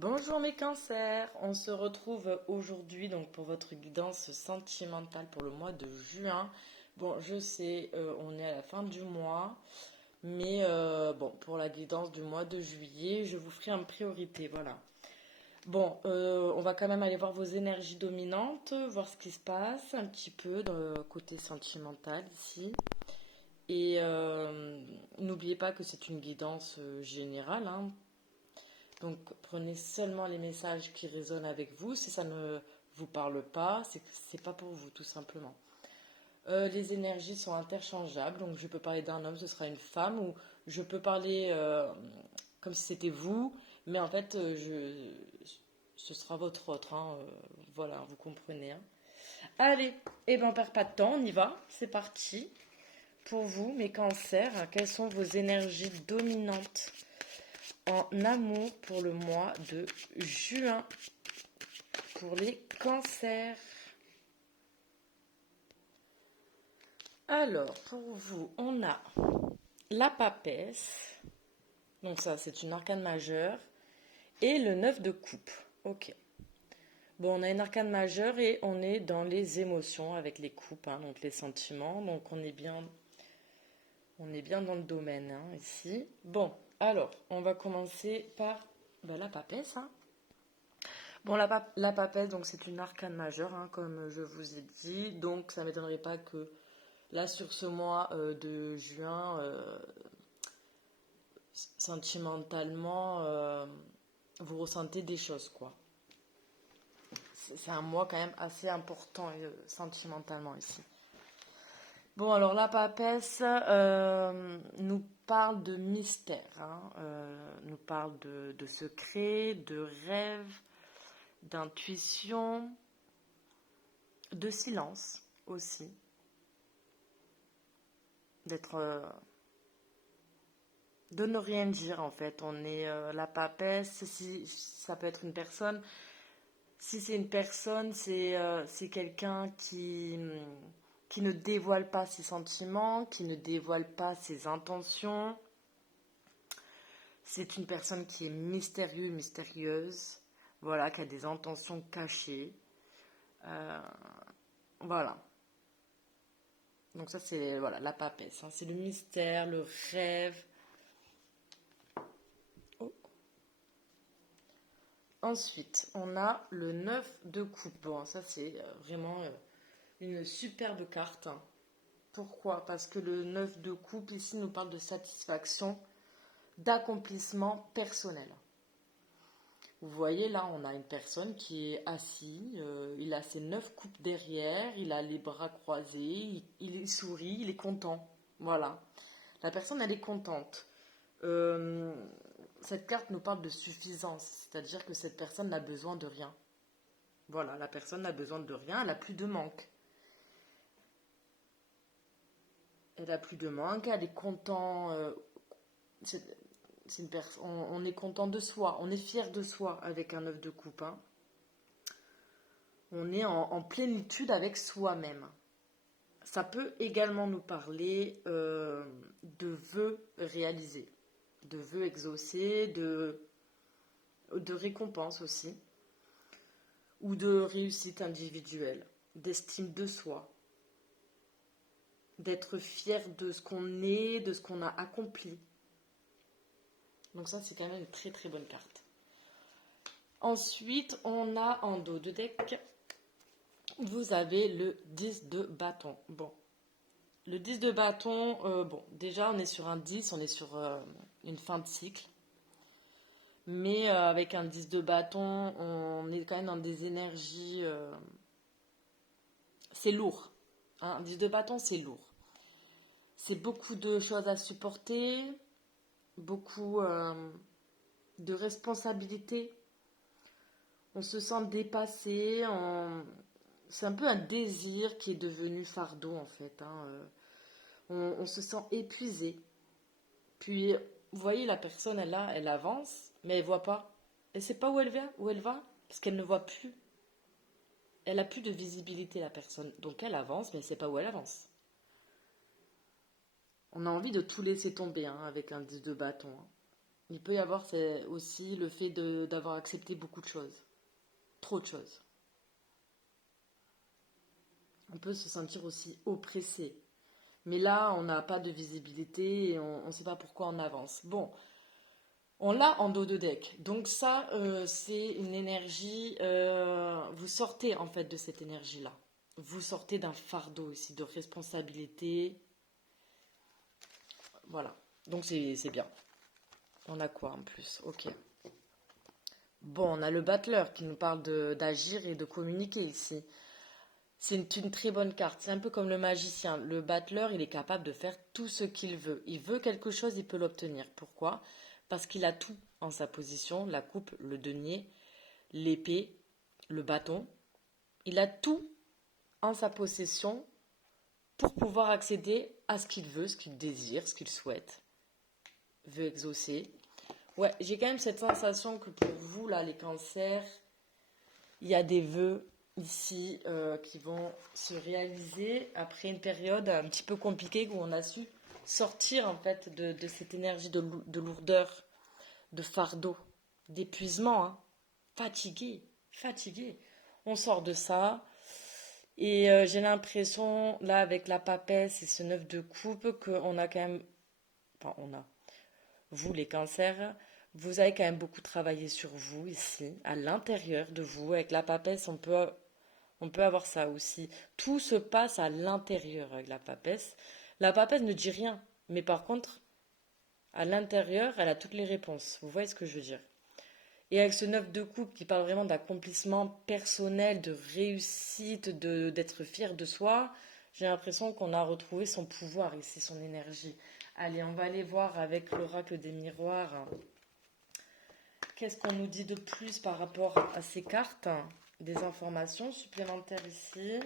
Bonjour mes cancers, on se retrouve aujourd'hui donc pour votre guidance sentimentale pour le mois de juin. Bon, je sais, on est à la fin du mois, mais bon, pour la guidance du mois de juillet, je vous ferai en priorité, voilà. Bon, on va quand même aller voir vos énergies dominantes, voir ce qui se passe un petit peu dans le côté sentimental ici. Et n'oubliez pas que c'est une guidance générale, hein. Donc prenez seulement les messages qui résonnent avec vous. Si ça ne vous parle pas, c'est que c'est pas pour vous, tout simplement. Les énergies sont interchangeables, donc je peux parler d'un homme, ce sera une femme, ou je peux parler comme si c'était vous, mais en fait, ce sera votre autre, hein, voilà, vous comprenez, hein. Allez, et ben on perd pas de temps, on y va, c'est parti. Pour vous, mes cancers, quelles sont vos énergies dominantes en amour pour le mois de juin pour les cancers? Alors, pour vous, on a la papesse, donc ça c'est une arcane majeure, et le 9 de coupe. Ok. Bon, on a une arcane majeure et on est dans les émotions avec les coupes, hein, donc les sentiments, donc on est bien dans le domaine, hein, ici. Bon, alors, on va commencer par la papesse, hein. Bon, la papesse, donc c'est une arcane majeure, hein, comme je vous ai dit. Donc, ça ne m'étonnerait pas que là, sur ce mois de juin, sentimentalement, vous ressentez des choses, quoi. C'est un mois quand même assez important sentimentalement ici. Bon, alors la papesse nous parle de mystère, hein, nous parle de secrets, de rêves, d'intuition, de silence aussi, d'être, de ne rien dire en fait. On est la papesse, si ça peut être une personne. Si c'est une personne, c'est quelqu'un qui ne dévoile pas ses sentiments, qui ne dévoile pas ses intentions. C'est une personne qui est mystérieuse, mystérieuse, voilà, qui a des intentions cachées. Euh, voilà. Donc ça, c'est voilà, la papesse, hein. C'est le mystère, le rêve. Oh. Ensuite, on a le 9 de coupe. Bon, ça, c'est vraiment une superbe carte, hein. Pourquoi? Parce que le 9 de coupe, ici, nous parle de satisfaction, d'accomplissement personnel. Vous voyez, là, on a une personne qui est assise, il a ses 9 coupes derrière, il a les bras croisés, il sourit, il est content. Voilà. La personne, elle est contente. Euh, cette carte nous parle de suffisance, c'est-à-dire que cette personne n'a besoin de rien. Voilà, la personne n'a besoin de rien, elle n'a plus de manque. Elle n'a plus de manque, elle est content. C'est, on est content de soi, on est fier de soi avec un œuf de coupe, hein. On est en plénitude avec soi-même. Ça peut également nous parler de vœux réalisés, de vœux exaucés, de récompenses aussi, ou de réussite individuelle, d'estime de soi, d'être fier de ce qu'on est, de ce qu'on a accompli. Donc ça, c'est quand même une très très bonne carte. Ensuite, on a en dos de deck, vous avez le 10 de bâton. Bon, le 10 de bâton, bon, déjà on est sur un 10, on est sur une fin de cycle. Mais avec un 10 de bâton, on est quand même dans des énergies. C'est lourd, hein. Un 10 de bâton, c'est lourd. C'est beaucoup de choses à supporter, beaucoup de responsabilités. On se sent dépassé. C'est un peu un désir qui est devenu fardeau en fait, hein. On se sent épuisé. Puis, vous voyez, la personne, elle avance, mais elle voit pas. Elle sait pas où elle va, parce qu'elle ne voit plus. Elle a plus de visibilité, la personne. Donc elle avance, mais elle sait pas où elle avance. On a envie de tout laisser tomber, hein, avec un 10 de bâton, hein. Il peut y avoir aussi le fait d'avoir accepté beaucoup de choses, trop de choses. On peut se sentir aussi oppressé. Mais là, on n'a pas de visibilité et on ne sait pas pourquoi on avance. Bon, on l'a en dos de deck. Donc ça, c'est une énergie. Vous sortez en fait de cette énergie-là. Vous sortez d'un fardeau ici, de responsabilité. Voilà. Donc c'est bien. On a quoi en plus? Ok. Bon, on a le battleur qui nous parle d'agir et de communiquer ici. C'est une très bonne carte. C'est un peu comme le magicien. Le battleur, il est capable de faire tout ce qu'il veut. Il veut quelque chose, il peut l'obtenir. Pourquoi? Parce qu'il a tout en sa position. La coupe, le denier, l'épée, le bâton. Il a tout en sa possession pour pouvoir accéder à ce qu'il veut, ce qu'il désire, ce qu'il souhaite, veut exaucer. Ouais, j'ai quand même cette sensation que pour vous, là, les cancers, il y a des vœux ici qui vont se réaliser après une période un petit peu compliquée où on a su sortir en fait de cette énergie de lourdeur, de fardeau, d'épuisement, hein. Fatigué, fatigué. On sort de ça et j'ai l'impression là avec la papesse et ce 9 de coupe qu'on a quand même, enfin on a, vous les cancers, vous avez quand même beaucoup travaillé sur vous ici, à l'intérieur de vous. Avec la papesse, on peut avoir ça aussi. Tout se passe à l'intérieur avec la papesse. La papesse ne dit rien, mais par contre, à l'intérieur, elle a toutes les réponses. Vous voyez ce que je veux dire? Et avec ce 9 de coupe qui parle vraiment d'accomplissement personnel, de réussite, d'être fier de soi, j'ai l'impression qu'on a retrouvé son pouvoir ici, son énergie. Allez, on va aller voir avec l'oracle des miroirs. Qu'est-ce qu'on nous dit de plus par rapport à ces cartes? Des informations supplémentaires ici.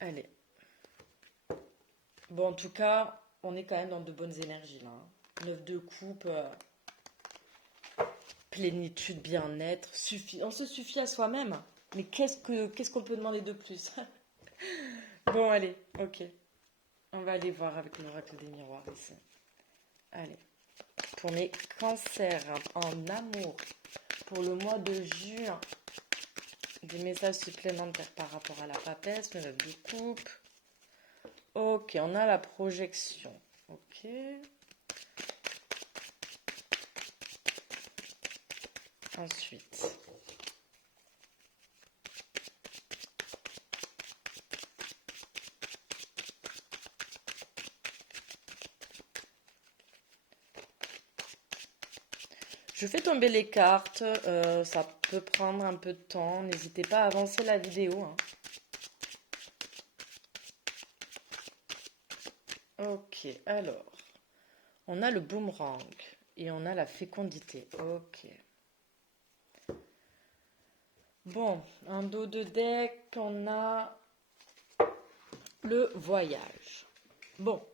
Allez. Bon, en tout cas, on est quand même dans de bonnes énergies là, hein. 9 de coupe, plénitude, bien-être, on se suffit à soi-même. Mais qu'est-ce qu'on peut demander de plus? Bon, allez, ok. On va aller voir avec l'oracle des miroirs ici. Allez. Pour mes cancers en amour, pour le mois de juin, des messages supplémentaires par rapport à la papesse, le 9 de coupe. Ok, on a la projection. Ok. Ensuite. Je fais tomber les cartes, ça peut prendre un peu de temps, n'hésitez pas à avancer la vidéo, hein. Ok, alors, on a le boomerang et on a la fécondité, ok. Bon, en dos de deck, on a le voyage. Bon,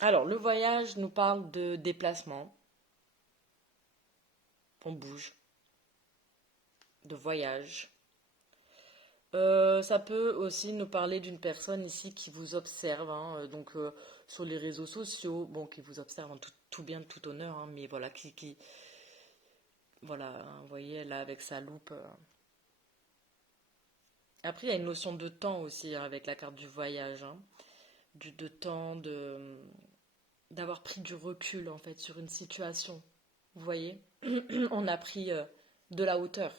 alors le voyage nous parle de déplacement, on bouge, de voyage. Ça peut aussi nous parler d'une personne ici qui vous observe, hein, donc sur les réseaux sociaux, bon, qui vous observe en tout bien, tout honneur, hein, mais voilà, voilà, hein, vous voyez, là, avec sa loupe. Après, il y a une notion de temps aussi, hein, avec la carte du voyage, hein, de temps, d'avoir pris du recul, en fait, sur une situation. Vous voyez, on a pris de la hauteur.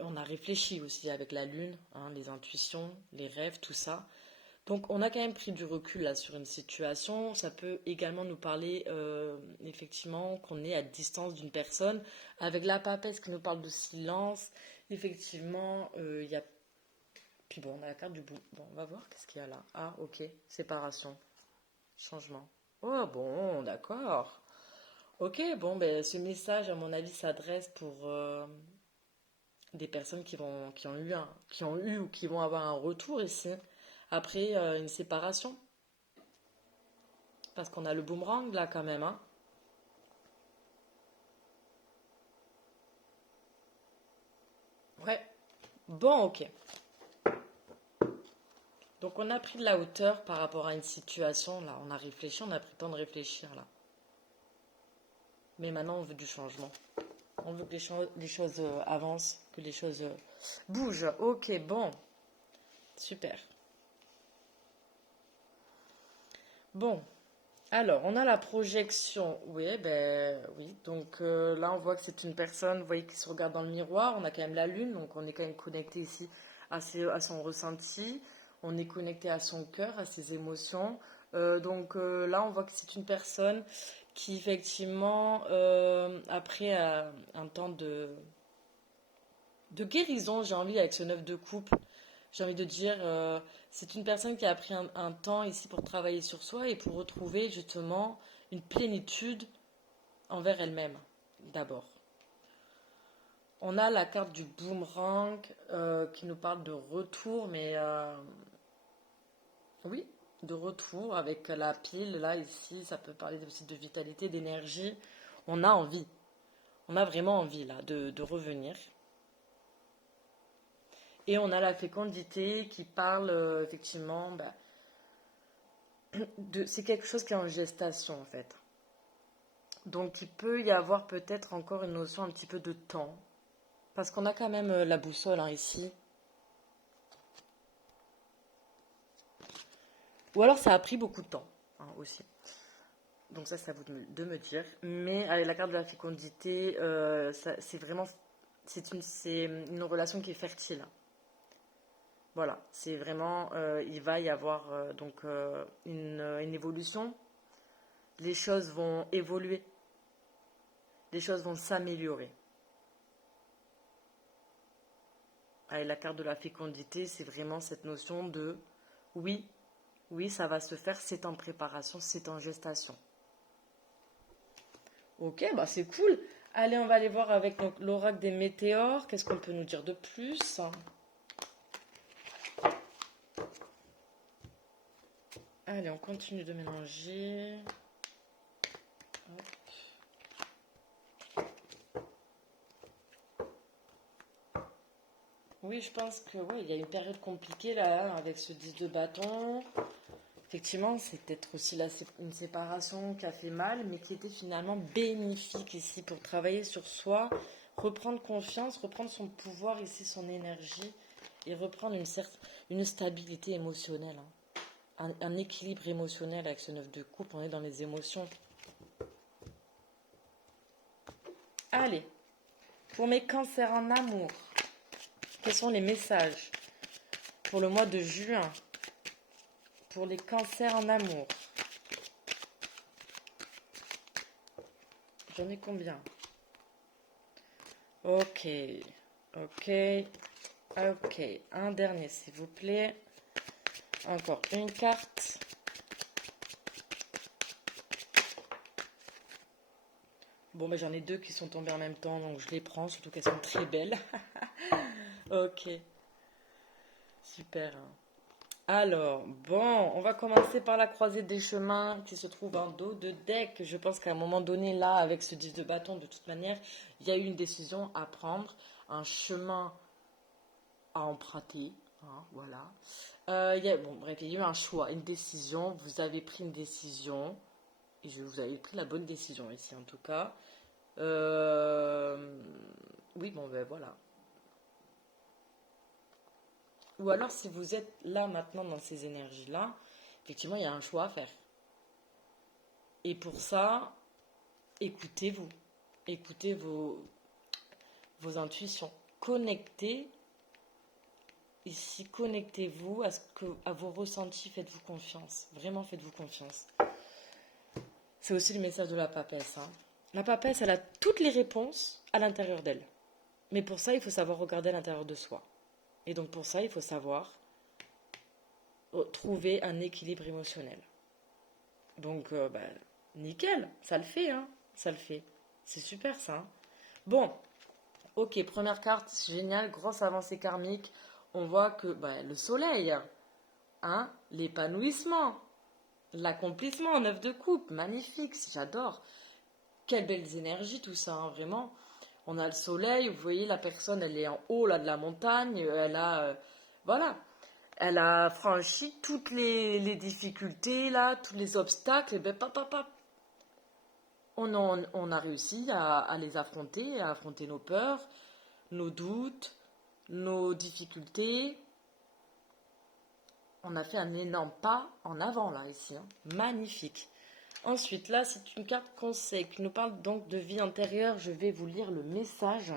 On a réfléchi aussi avec la lune, hein, les intuitions, les rêves, tout ça. Donc on a quand même pris du recul là sur une situation. Ça peut également nous parler effectivement qu'on est à distance d'une personne. Avec la papesse qui nous parle de silence, effectivement, il y a... Puis bon, on a la carte du bout. Bon, on va voir qu'est-ce qu'il y a là. Ah, ok, séparation, changement. Oh bon, d'accord. Ok, bon, ben ce message, à mon avis, s'adresse pour des personnes qui ont eu ou qui vont avoir un retour ici après une séparation. Parce qu'on a le boomerang là quand même, hein. Ouais. Bon, ok. Donc on a pris de la hauteur par rapport à une situation, là. On a réfléchi, on a pris le temps de réfléchir, là. Mais maintenant, on veut du changement. On veut que les choses avancent, que les choses bougent. Ok, bon. Super. Bon. Alors, on a la projection. Oui, ben oui. Donc là, on voit que c'est une personne, vous voyez, qui se regarde dans le miroir. On a quand même la lune, donc on est quand même connecté ici à son ressenti. On est connecté à son cœur, à ses émotions. Là, on voit que c'est une personne qui, effectivement, après un temps de guérison, j'ai envie, avec ce neuf de coupe, j'ai envie de dire, c'est une personne qui a pris un temps ici pour travailler sur soi et pour retrouver justement une plénitude envers elle-même, d'abord. On a la carte du boomerang qui nous parle de retour, mais oui, de retour avec la pile, là, ici, ça peut parler aussi de vitalité, d'énergie. On a envie, on a vraiment envie, là, de revenir. Et on a la fécondité qui parle effectivement, c'est quelque chose qui est en gestation en fait. Donc il peut y avoir peut-être encore une notion un petit peu de temps. Parce qu'on a quand même la boussole hein, ici. Ou alors ça a pris beaucoup de temps hein, aussi. Donc ça, c'est à vous de me dire. Mais avec la carte de la fécondité, c'est vraiment c'est une relation qui est fertile. Voilà, c'est vraiment, il va y avoir une évolution. Les choses vont évoluer. Les choses vont s'améliorer. Avec la carte de la fécondité, c'est vraiment cette notion de oui, oui, ça va se faire, c'est en préparation, c'est en gestation. Ok, bah c'est cool. Allez, on va aller voir avec l'oracle des météores. Qu'est-ce qu'on peut nous dire de plus? Allez, on continue de mélanger. Oui, je pense que ouais, il y a une période compliquée là, avec ce 10 de bâton. Effectivement, c'est peut-être aussi une séparation qui a fait mal, mais qui était finalement bénéfique ici pour travailler sur soi, reprendre confiance, reprendre son pouvoir ici, son énergie, et reprendre une stabilité émotionnelle. Hein. Un équilibre émotionnel avec ce 9 de coupe, on est dans les émotions. Allez, pour mes cancers en amour, quels sont les messages pour le mois de juin? Pour les cancers en amour. J'en ai combien? Ok. Ok. Ok. Un dernier, s'il vous plaît. Encore une carte. Bon, ben j'en ai deux qui sont tombées en même temps, donc je les prends, surtout qu'elles sont très belles. Ok. Super. Alors, bon, on va commencer par la croisée des chemins qui se trouve en dos de deck. Je pense qu'à un moment donné, là, avec ce 10 de bâton, de toute manière, il y a eu une décision à prendre, un chemin à emprunter. Hein, voilà. Bref, il y a eu un choix, une décision. Vous avez pris une décision. Et vous avez pris la bonne décision ici, en tout cas. Oui, bon, ben voilà. Ou alors, si vous êtes là maintenant dans ces énergies-là, effectivement, il y a un choix à faire. Et pour ça, écoutez-vous. Écoutez vos intuitions. Connectez, ici, connectez-vous à vos ressentis. Faites-vous confiance. Vraiment, faites-vous confiance. C'est aussi le message de la papesse. Hein. La papesse, elle a toutes les réponses à l'intérieur d'elle. Mais pour ça, il faut savoir regarder à l'intérieur de soi. Et donc pour ça, il faut savoir trouver un équilibre émotionnel. Donc, nickel, ça le fait, hein. Ça le fait. C'est super ça. Hein. Bon, ok, première carte, génial, grosse avancée karmique. On voit que le soleil, hein, l'épanouissement, l'accomplissement en 9 de coupe, magnifique, j'adore. Quelles belles énergies tout ça, hein, vraiment. On a le soleil, vous voyez, la personne, elle est en haut là de la montagne, elle a... voilà. Elle a franchi toutes les difficultés, là, tous les obstacles. Et ben, on a réussi à les affronter, à affronter nos peurs, nos doutes, nos difficultés. On a fait un énorme pas en avant, là, ici, hein. Magnifique. Ensuite, là, c'est une carte conseil qui nous parle donc de vie antérieure. Je vais vous lire le message.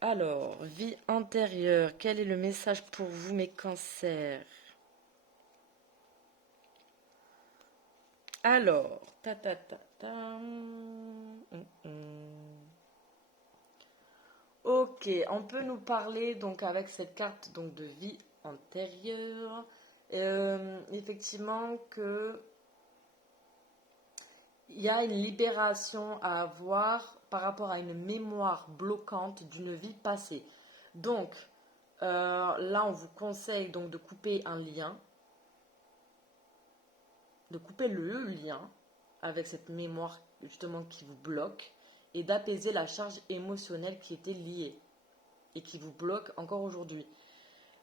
Alors, vie antérieure, quel est le message pour vous, mes cancers? Alors, ta ta ta ta. Ok, on peut nous parler donc avec cette carte donc de vie antérieure, effectivement que il y a une libération à avoir par rapport à une mémoire bloquante d'une vie passée. Donc là, on vous conseille donc de couper un lien, de couper le lien avec cette mémoire justement qui vous bloque et d'apaiser la charge émotionnelle qui était liée et qui vous bloque encore aujourd'hui.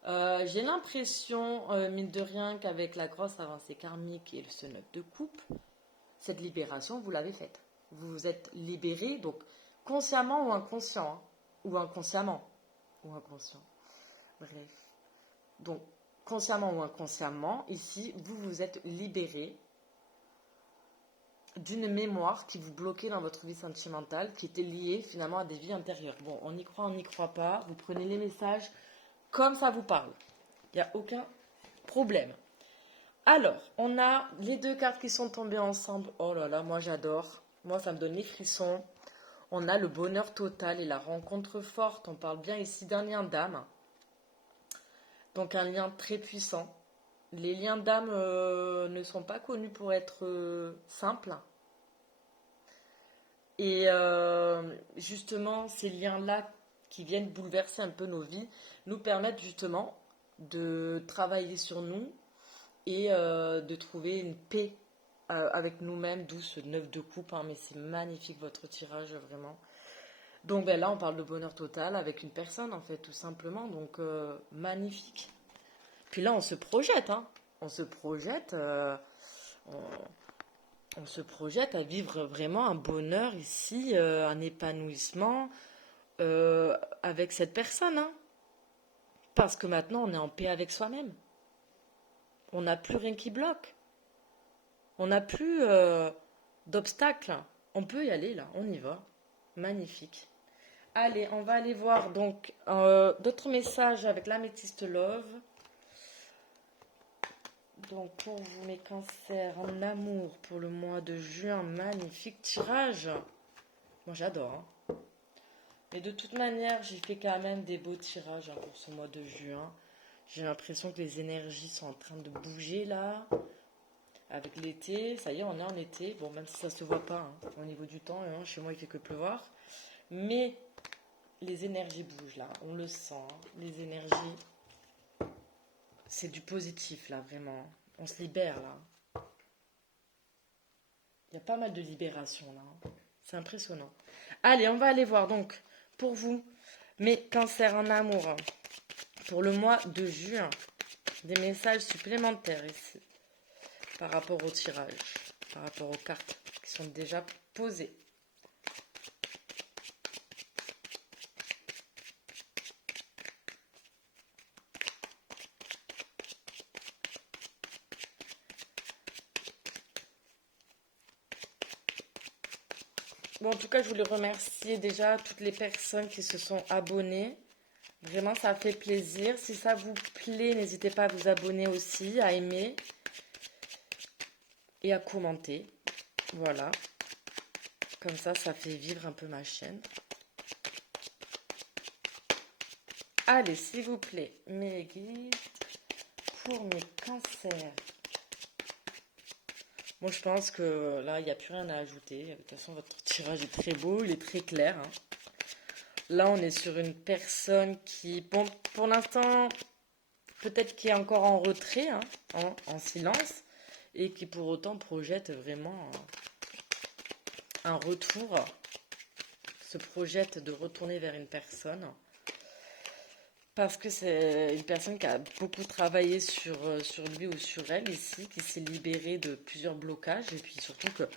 J'ai l'impression, mine de rien, qu'avec la grosse avancée karmique et ce 9 de coupe, cette libération, vous l'avez faite. Vous vous êtes libéré, donc consciemment ou inconscient, hein, ou inconsciemment, ou inconscient. Bref. Donc, consciemment ou inconsciemment, ici, vous vous êtes libéré d'une mémoire qui vous bloquait dans votre vie sentimentale, qui était liée finalement à des vies antérieures. Bon, on y croit, on n'y croit pas. Vous prenez les messages comme ça vous parle. Il n'y a aucun problème. Alors, on a les deux cartes qui sont tombées ensemble. Oh là là, moi j'adore. Moi, ça me donne les frissons. On a le bonheur total et la rencontre forte. On parle bien ici d'un lien d'âme. Donc un lien très puissant. Les liens d'âme ne sont pas connus pour être simples. Et justement, ces liens-là qui viennent bouleverser un peu nos vies nous permettent justement de travailler sur nous et de trouver une paix avec nous-mêmes, d'où ce 9 de coupe, hein, mais c'est magnifique votre tirage, vraiment. Donc ben là, on parle de bonheur total avec une personne, en fait, tout simplement, donc magnifique. Puis là, on se projette, hein. On se projette, on se projette à vivre vraiment un bonheur ici, un épanouissement avec cette personne, hein. Parce que maintenant, on est en paix avec soi-même. On n'a plus rien qui bloque. On n'a plus d'obstacles. On peut y aller là, on y va. Magnifique. Allez, on va aller voir donc d'autres messages avec l'améthyste love. Donc pour vous mes cancers en amour pour le mois de juin, magnifique tirage. Moi j'adore, hein. Mais de toute manière, j'ai fait quand même des beaux tirages, hein, pour ce mois de juin. J'ai l'impression que les énergies sont en train de bouger là. Avec l'été, ça y est, on est en été. Bon, même si ça se voit pas, hein, au niveau du temps, hein, chez moi il fait que pleuvoir. Mais les énergies bougent là, on le sent, hein. Les énergies, c'est du positif là, vraiment. On se libère là. Il y a pas mal de libération là, hein. C'est impressionnant. Allez, on va aller voir donc pour vous mes cancers en amour, hein, pour le mois de juin. Des messages supplémentaires ici par rapport au tirage, par rapport aux cartes qui sont déjà posées. Bon, en tout cas, je voulais remercier déjà toutes les personnes qui se sont abonnées. Vraiment, ça fait plaisir. Si ça vous plaît, n'hésitez pas à vous abonner aussi, à aimer et à commenter. Voilà. Comme ça fait vivre un peu ma chaîne. Allez, s'il vous plaît, mes guides pour mes cancers. Bon, je pense que là, il n'y a plus rien à ajouter. De toute façon, votre tirage est très beau, il est très clair, hein. Là, on est sur une personne qui, bon, pour l'instant, peut-être qui est encore en retrait, hein, en silence, et qui pour autant projette vraiment un retour, se projette de retourner vers une personne. Parce que c'est une personne qui a beaucoup travaillé sur lui ou sur elle ici, qui s'est libérée de plusieurs blocages. Et puis surtout que,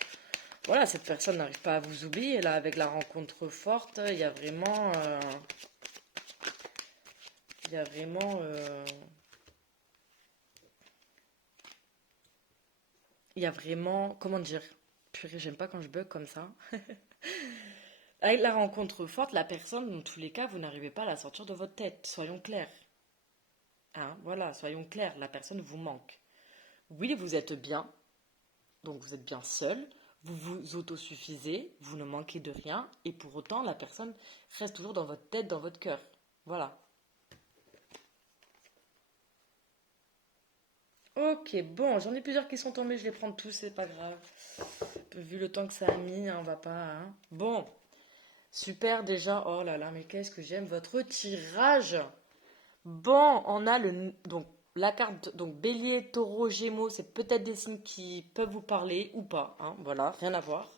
voilà, cette personne n'arrive pas à vous oublier. Là, avec la rencontre forte, il y a vraiment, il y a vraiment, comment dire, purée, j'aime pas quand je bug comme ça. Avec la rencontre forte, la personne, dans tous les cas, vous n'arrivez pas à la sortir de votre tête. Soyons clairs. Hein, voilà, soyons clairs, la personne vous manque. Oui, vous êtes bien, donc vous êtes bien seul, vous vous autosuffisez, vous ne manquez de rien, et pour autant, la personne reste toujours dans votre tête, dans votre cœur. Voilà. Ok, bon, j'en ai plusieurs qui sont tombés, je les prends tous, c'est pas grave. Vu le temps que ça a mis, hein, on va pas. Hein. Bon, super déjà. Oh là là, mais qu'est-ce que j'aime votre tirage. Bon, on a donc la carte donc Bélier, Taureau, Gémeaux, c'est peut-être des signes qui peuvent vous parler ou pas, hein, voilà, rien à voir.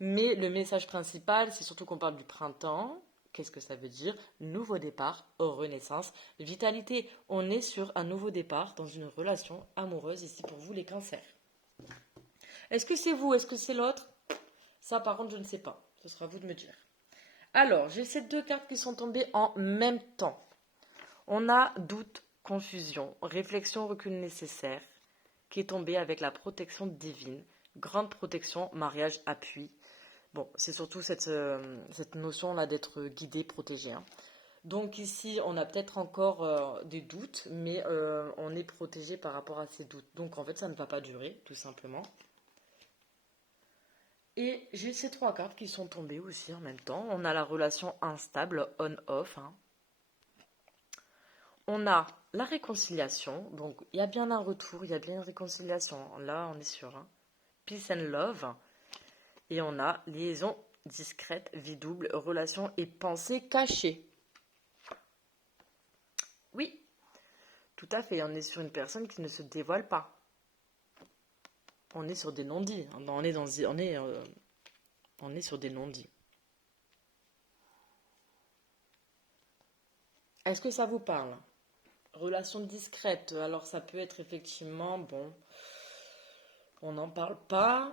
Mais le message principal, c'est surtout qu'on parle du printemps. Qu'est-ce que ça veut dire? Nouveau départ, renaissance, vitalité. On est sur un nouveau départ dans une relation amoureuse ici pour vous les cancers. Est-ce que c'est vous? Est-ce que c'est l'autre? Ça par contre je ne sais pas. Ce sera à vous de me dire. Alors, j'ai ces deux cartes qui sont tombées en même temps. On a doute, confusion, réflexion, recul nécessaire, qui est tombé avec la protection divine, grande protection, mariage, appui. Bon, c'est surtout cette notion-là d'être guidé, protégé. Hein. Donc ici, on a peut-être encore des doutes, mais on est protégé par rapport à ces doutes. Donc en fait, ça ne va pas durer, tout simplement. Et j'ai ces trois cartes qui sont tombées aussi en même temps. On a la relation instable, on-off. Hein. On a la réconciliation, donc il y a bien un retour, il y a bien une réconciliation, là on est sûr. Hein. Peace and love, et on a liaison discrète, vie double, relation et pensée cachée. Oui, tout à fait, on est sur une personne qui ne se dévoile pas. On est sur des non-dits, on est sur des non-dits. Est-ce que ça vous parle? Relation discrète, alors ça peut être effectivement, bon, on n'en parle pas,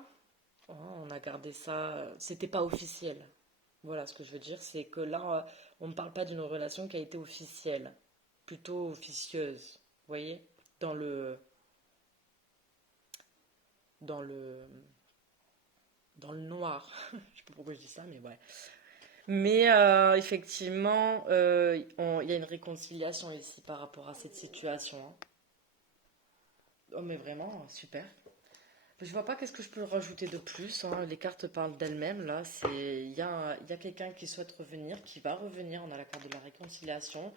oh, on a gardé ça, c'était pas officiel. Voilà, ce que je veux dire, c'est que là, on ne parle pas d'une relation qui a été officielle, plutôt officieuse, vous voyez, dans le, dans le, dans le noir. Je sais pas pourquoi je dis ça, mais ouais. Mais effectivement, il y a une réconciliation ici par rapport à cette situation. Hein. Oh, mais vraiment, super. Je vois pas qu'est-ce que je peux rajouter de plus. Hein. Les cartes parlent d'elles-mêmes. Là, il y a quelqu'un qui souhaite revenir, qui va revenir. On a la carte de la réconciliation.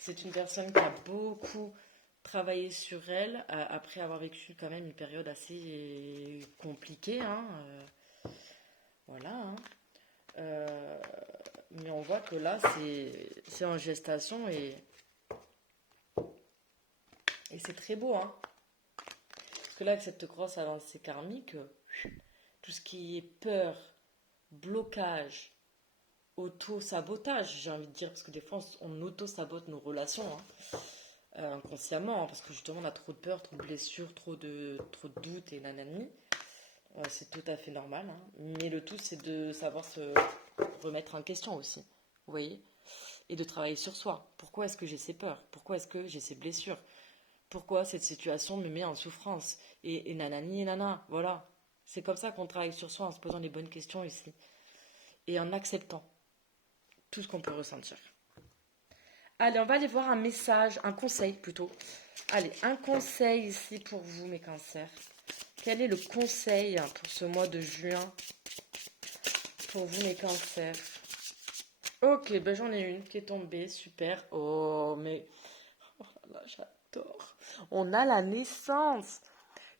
C'est une personne qui a beaucoup travaillé sur elle après avoir vécu quand même une période assez compliquée. Hein. Voilà. Hein. Euh, mais on voit que là, c'est en gestation et c'est très beau. Hein. Parce que là, avec cette grosse avancée karmique, tout ce qui est peur, blocage, auto-sabotage, j'ai envie de dire, parce que des fois on auto-sabote nos relations hein, inconsciemment, hein, parce que justement on a trop de peur, trop de blessures, trop de doutes et nanani. C'est tout à fait normal, hein. Mais le tout c'est de savoir se remettre en question aussi, vous voyez, et de travailler sur soi. Pourquoi est-ce que j'ai ces peurs? Pourquoi est-ce que j'ai ces blessures? Pourquoi cette situation me met en souffrance? Et nanani et nana, voilà. C'est comme ça qu'on travaille sur soi en se posant les bonnes questions ici et en acceptant tout ce qu'on peut ressentir. Allez, on va aller voir un message, un conseil plutôt. Allez, un conseil ici pour vous, mes cancers. Quel est le conseil pour ce mois de juin pour vous, mes cancers? Ok, ben j'en ai une qui est tombée, super. Oh, mais oh là, j'adore. On a la naissance.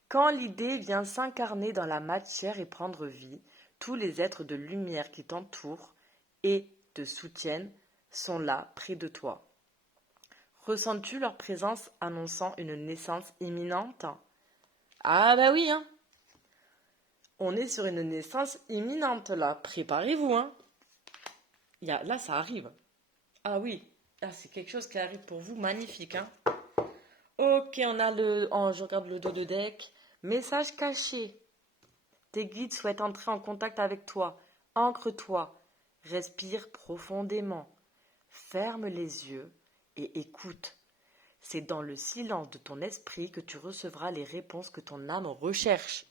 Quand l'idée vient s'incarner dans la matière et prendre vie, tous les êtres de lumière qui t'entourent et te soutiennent sont là, près de toi. Ressens-tu leur présence annonçant une naissance imminente? Ah bah oui, hein. On est sur une naissance imminente là. Préparez-vous, hein. Là, ça arrive. Ah oui. Ah, c'est quelque chose qui arrive pour vous, magnifique, hein. Ok, on a je regarde le dos de deck. Message caché. Tes guides souhaitent entrer en contact avec toi. Ancre-toi. Respire profondément. Ferme les yeux et écoute. C'est dans le silence de ton esprit que tu recevras les réponses que ton âme recherche.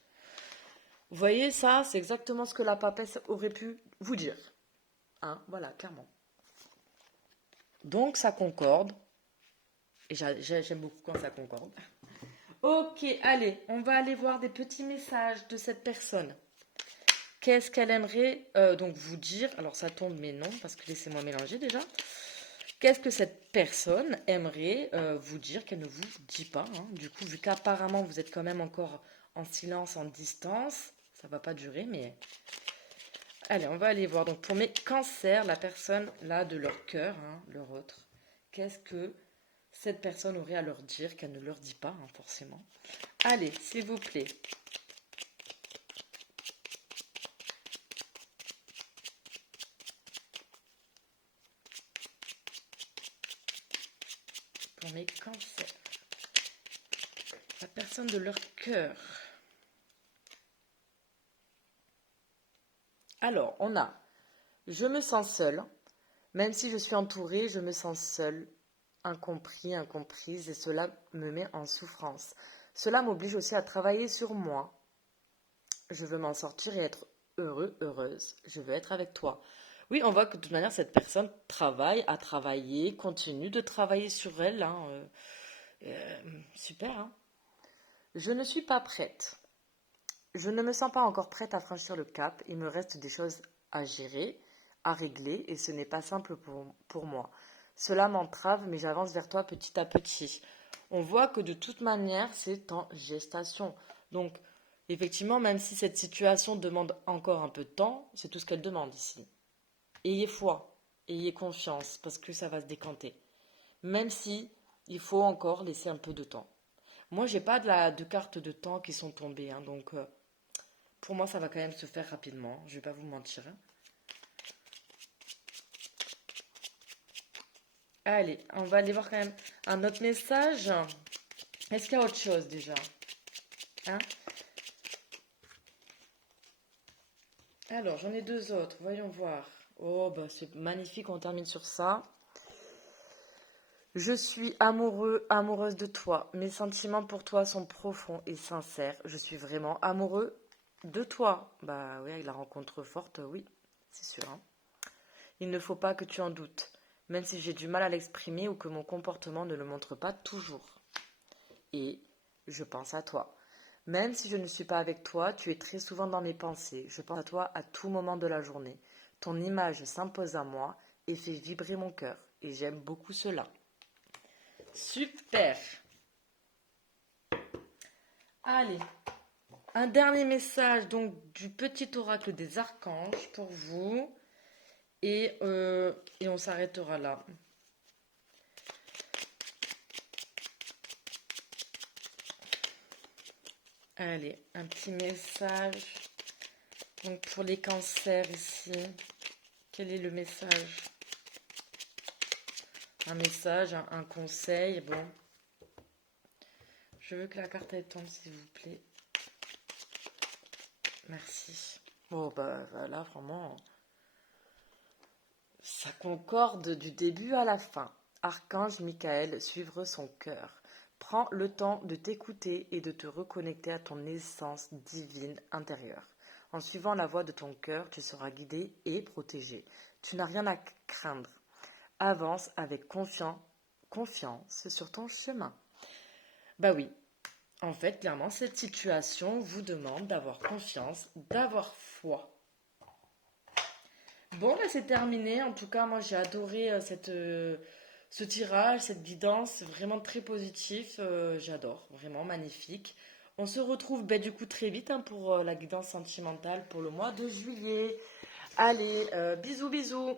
Vous voyez, ça, c'est exactement ce que la papesse aurait pu vous dire. Hein, voilà, clairement. Donc, ça concorde. Et j'aime beaucoup quand ça concorde. Ok, allez, on va aller voir des petits messages de cette personne. Qu'est-ce qu'elle aimerait donc vous dire? Alors ça tombe, mais non, parce que laissez-moi mélanger déjà. Qu'est-ce que cette personne aimerait vous dire qu'elle ne vous dit pas, hein? Du coup, vu qu'apparemment vous êtes quand même encore en silence, en distance, ça va pas durer, mais... Allez, on va aller voir. Donc pour mes cancers, la personne là de leur cœur, hein, leur autre, qu'est-ce que cette personne aurait à leur dire qu'elle ne leur dit pas, hein, forcément. Allez, s'il vous plaît. Pour mes cancers. La personne de leur cœur. Alors, on a je me sens seule. Même si je suis entourée, je me sens seule, incompris, incomprise, et cela me met en souffrance. Cela m'oblige aussi à travailler sur moi. Je veux m'en sortir et être heureux, heureuse. Je veux être avec toi. Oui, on voit que de toute manière, cette personne travaille, a travaillé, continue de travailler sur elle, hein, super, hein. Je ne suis pas prête. Je ne me sens pas encore prête à franchir le cap. Il me reste des choses à gérer, à régler, et ce n'est pas simple pour moi. Cela m'entrave, mais j'avance vers toi petit à petit. On voit que de toute manière, c'est en gestation. Donc, effectivement, même si cette situation demande encore un peu de temps, c'est tout ce qu'elle demande ici. Ayez foi, ayez confiance, parce que ça va se décanter. Même si il faut encore laisser un peu de temps. Moi, j'ai pas de cartes de temps qui sont tombées, hein, donc pour moi, ça va quand même se faire rapidement. Je vais pas vous mentir, hein. Allez, on va aller voir quand même un autre message. Est-ce qu'il y a autre chose déjà, hein? Alors, j'en ai deux autres. Voyons voir. Oh, bah c'est magnifique. On termine sur ça. Je suis amoureux, amoureuse de toi. Mes sentiments pour toi sont profonds et sincères. Je suis vraiment amoureux de toi. Bah oui, avec la rencontre forte, oui, c'est sûr, hein. Il ne faut pas que tu en doutes, même si j'ai du mal à l'exprimer ou que mon comportement ne le montre pas toujours. Et je pense à toi. Même si je ne suis pas avec toi, tu es très souvent dans mes pensées. Je pense à toi à tout moment de la journée. Ton image s'impose à moi et fait vibrer mon cœur. Et j'aime beaucoup cela. Super. Allez, un dernier message donc du petit oracle des archanges pour vous. Et on s'arrêtera là. Allez, un petit message. Donc pour les cancers ici, quel est le message? Un message, un conseil, bon. Je veux que la carte elle tombe, s'il vous plaît. Merci. Bon, bah voilà, vraiment, ça concorde du début à la fin. Archange Michael, suivre son cœur. Prends le temps de t'écouter et de te reconnecter à ton essence divine intérieure. En suivant la voix de ton cœur, tu seras guidé et protégé. Tu n'as rien à craindre. Avance avec confiance sur ton chemin. Bah oui, en fait, clairement, cette situation vous demande d'avoir confiance, d'avoir foi. Bon, bah, c'est terminé. En tout cas, moi, j'ai adoré ce tirage, cette guidance, vraiment très positif. J'adore, vraiment magnifique. On se retrouve bah, du coup très vite hein, pour la guidance sentimentale pour le mois de juillet. Allez, bisous bisous.